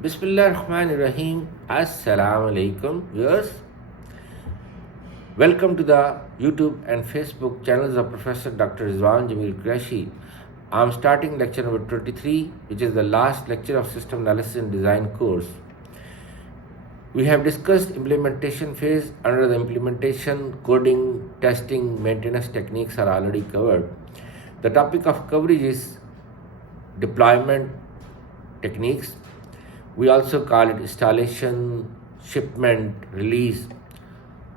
Bismillahirrahmanirrahim. Assalamu alaikum viewers. Welcome to the YouTube and Facebook channels of Professor Dr. Rizwan Jamil Qureshi. I'm starting lecture number 23, which is the last lecture of System Analysis and Design course. We have discussed implementation phase. Under the implementation, coding, testing, maintenance techniques are already covered. The topic of coverage is deployment techniques. We also call it installation, shipment, release.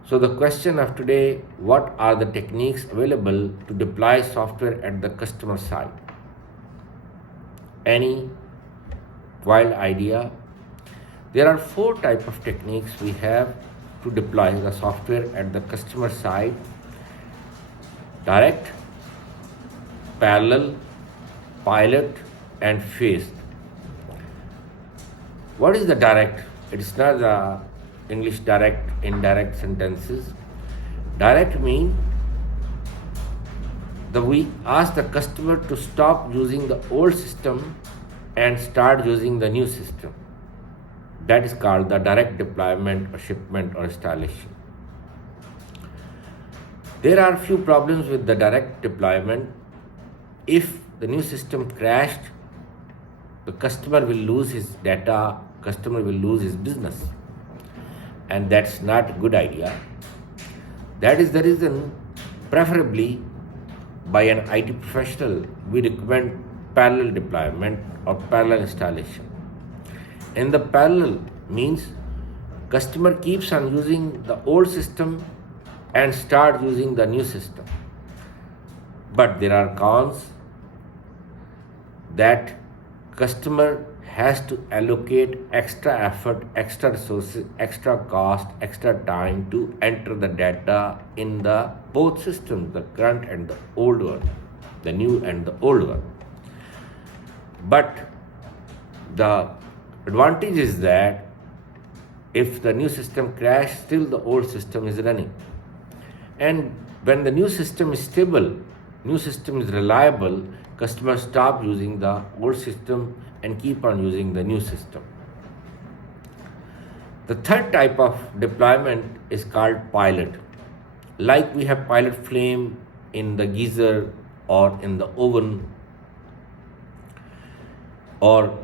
So the question of today, what are the techniques available to deploy software at the customer side? Any wild idea? There are 4 types of techniques we have to deploy the software at the customer side: direct, parallel, pilot, and phased. What is the direct? It's not the English direct, indirect sentences. Direct means we ask the customer to stop using the old system and start using the new system. That is called the direct deployment or shipment or installation. There are few problems with the direct deployment. If the new system crashed, the customer will lose his data, customer will lose his business, and that's not a good idea. That is the reason, preferably by an IT professional, we recommend parallel deployment or parallel installation. In the parallel means customer keeps on using the old system and start using the new system. But there are cons that customer has to allocate extra effort, extra resources, extra cost, extra time to enter the data in the both systems, the current and the old one, the new and the old one. But the advantage is that if the new system crashes, still the old system is running. And when the new system is stable, new system is reliable, customers stop using the old system and keep on using the new system. The third type of deployment is called pilot. Like we have pilot flame in the geyser or in the oven, or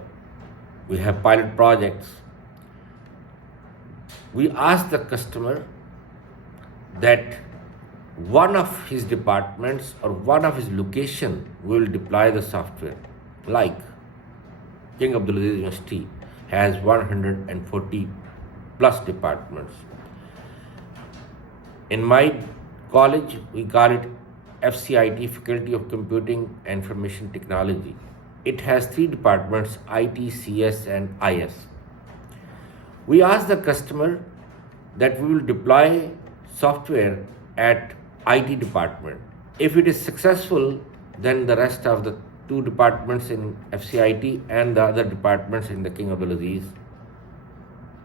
we have pilot projects. We ask the customer that one of his departments or one of his location will deploy the software. Like King Abdulaziz University has 140 plus departments. In my college, we call it FCIT, Faculty of Computing and Information Technology. It has 3 departments, IT, CS and IS. We ask the customer that we will deploy software at IT department. If it is successful, then the rest of the 2 departments in FCIT and the other departments in the King Abdulaziz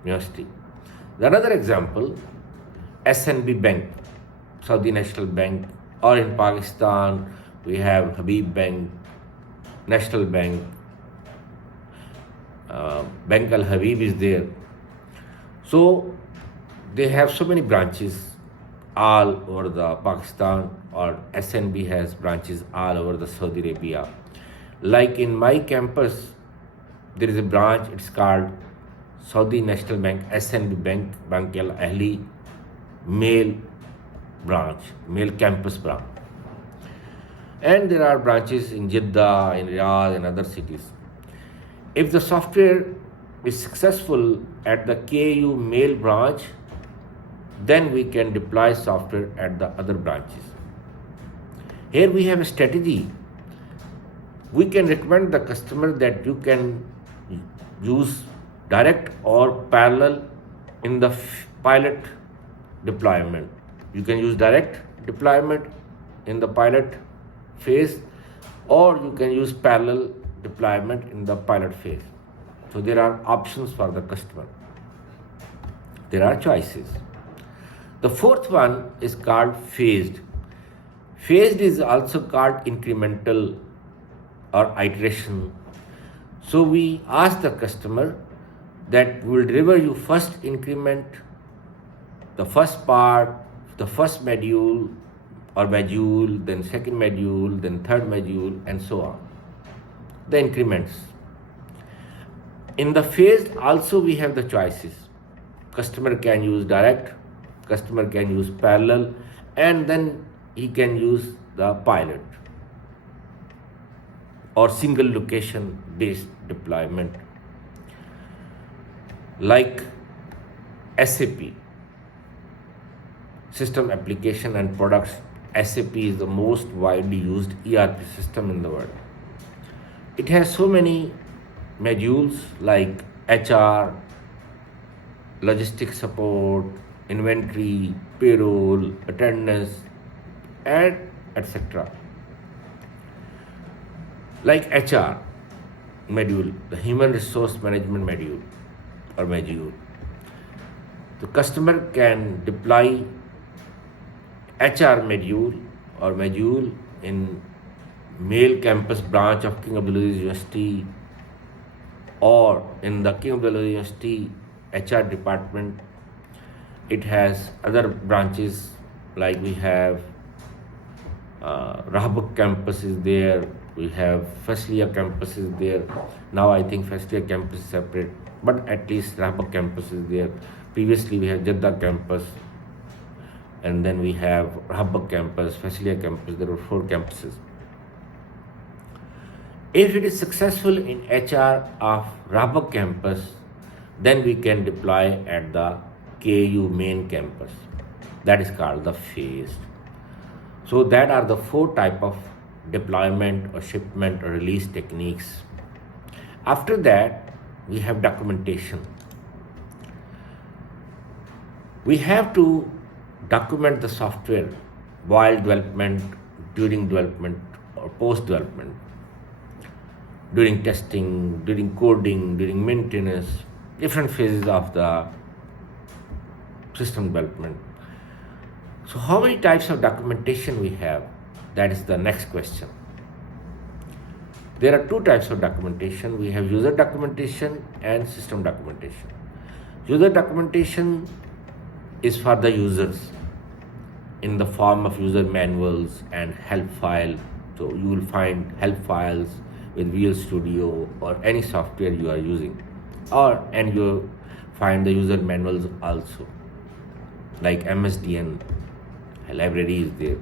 University. Another example, SNB Bank, Saudi National Bank, or in Pakistan, we have Habib Bank, National Bank, Bank Al Habib is there. So they have so many branches all over the Pakistan, or SNB has branches all over the Saudi Arabia. Like in my campus, there is a branch, it's called Saudi National Bank, SNB Bank, Bank Al Ahli, male branch, male campus branch. And there are branches in Jeddah, in Riyadh, and other cities. If the software is successful at the KU male branch, then we can deploy software at the other branches. Here we have a strategy. We can recommend the customer that you can use direct or parallel in the pilot deployment. You can use direct deployment in the pilot phase, or you can use parallel deployment in the pilot phase. So there are options for the customer. There are choices. The fourth one is called phased. Phased is also called incremental or iteration. So we ask the customer that will deliver you first increment, the first part, the first module or module, then second module, then third module, and so on. The increments. In the phased also we have the choices. Customer can use direct, customer can use parallel, and then he can use the pilot or single location based deployment like SAP, System Application and Products. SAP is the most widely used ERP system in the world. It has so many modules like HR, logistics support, inventory, payroll, attendance, and etc. Like HR module, the human resource management module or module. The customer can deploy HR module or module in male campus branch of King Abdulaziz University or in the King Abdulaziz University HR department. It has other branches like we have Rahabuk campus is there, we have Faslia campus is there. Now I think Faslia campus is separate, but at least Rahabuk campus is there. Previously we had Jeddah campus, and then we have Rahabuk campus, Faslia campus. There were 4 campuses. If it is successful in HR of Rahabuk campus, then we can deploy at the KU main campus. That is called the phased. So that are the 4 type of deployment or shipment or release techniques. After that, we have documentation. We have to document the software while development, during development or post development, during testing, during coding, during maintenance, different phases of the system development. So how many types of documentation we have? That is the next question. There are 2 types of documentation. We have user documentation and system documentation. User documentation is for the users in the form of user manuals and help file. So you will find help files with Visual Studio or any software you are using, and you find the user manuals also, like MSDN library is there.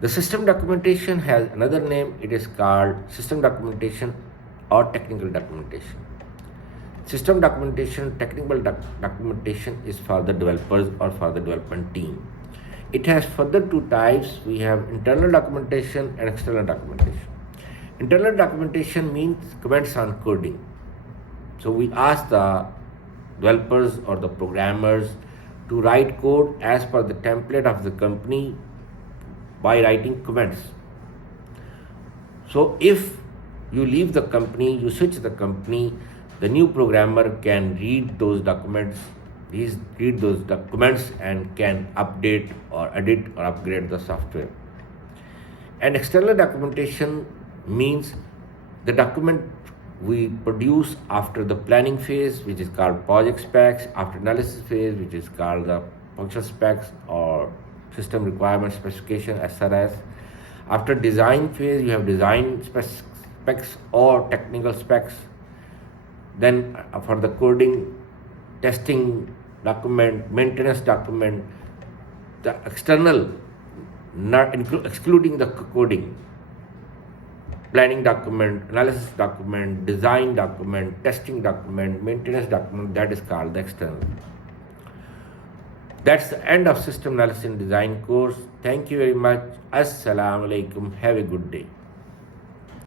The system documentation has another name. It is called system documentation or technical documentation. System documentation, technical documentation is for the developers or for the development team. It has further 2 types. We have internal documentation and external documentation. Internal documentation means comments on coding. So we ask the developers or the programmers to write code as per the template of the company by writing comments. So if you leave the company, you switch the company, the new programmer can read those documents, and can update or edit or upgrade the software. And external documentation means the document we produce after the planning phase, which is called project specs, after analysis phase, which is called the function specs or system requirement specification, SRS. After design phase, you have design specs or technical specs. Then for the coding, testing document, maintenance document, the external, not excluding the coding, planning document, analysis document, design document, testing document, maintenance document, that is called the external. That's the end of System Analysis and Design course. Thank you very much. Assalamu alaikum. Have a good day.